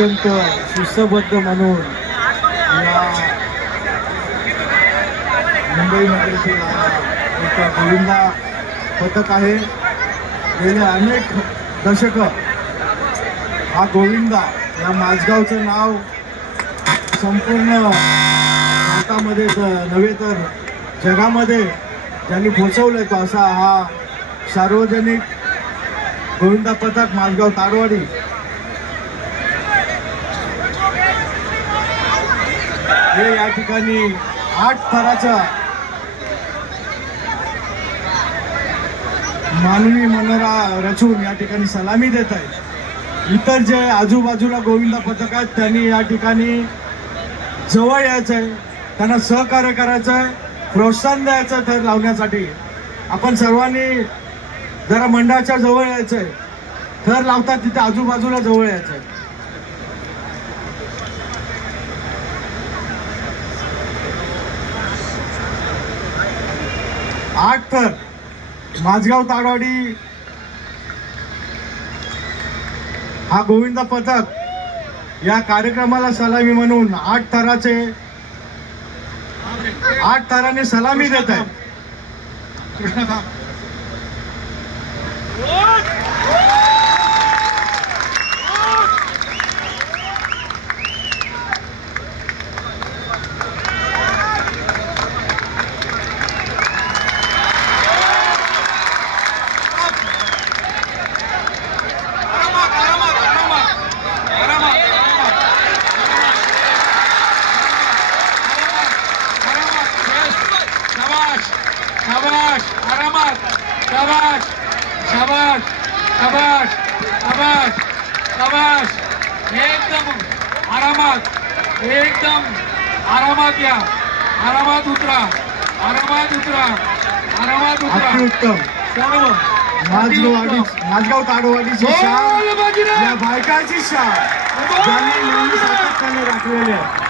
अत्यंत शिस्तबद्ध म्हणून या मुंबईमध्ये एक गोविंदा पथक आहे. गेले अनेक दशकं हा गोविंदा या माझगावचं नाव संपूर्ण भारतामध्येच नव्हे तर जगामध्ये ज्यांनी पोचवलंय तो असा हा सार्वजनिक गोविंदा पथक माझगाव ताडवाडी. हे या ठिकाणी 8 थराचा मानवी मनोरा रचून या ठिकाणी सलामी देत आहे. इतर जे आजूबाजूला गोविंदा पथक आहेत त्यांनी या ठिकाणी जवळ यायचं आहे, त्यांना सहकार्य करायचं आहे, प्रोत्साहन द्यायचं थर लावण्यासाठी. आपण सर्वांनी जरा मंडळाच्या जवळ यायचं आहे. थर लावतात तिथे आजूबाजूला जवळ यायचं आहे. आठ थर माझगाव ताडवाडी हा गोविंदा पथक या कार्यक्रमाला सलामी म्हणून 8 थराने सलामी देत आहे. कृष्णा शाबाश, आरामात, शाबाश, शाबाश, शाबाश, शाबाश, शाबाश. एकदम आरामात, एकदम आरामात या, आरामात उतरा, आरामात उतरा, आरामात उतरा. अत्युत्तम. सर्व माझगाव ताडवाडीची शान, या बायकाची शान ज्यांनी नेहमी सातत्याने राखलेली आहे.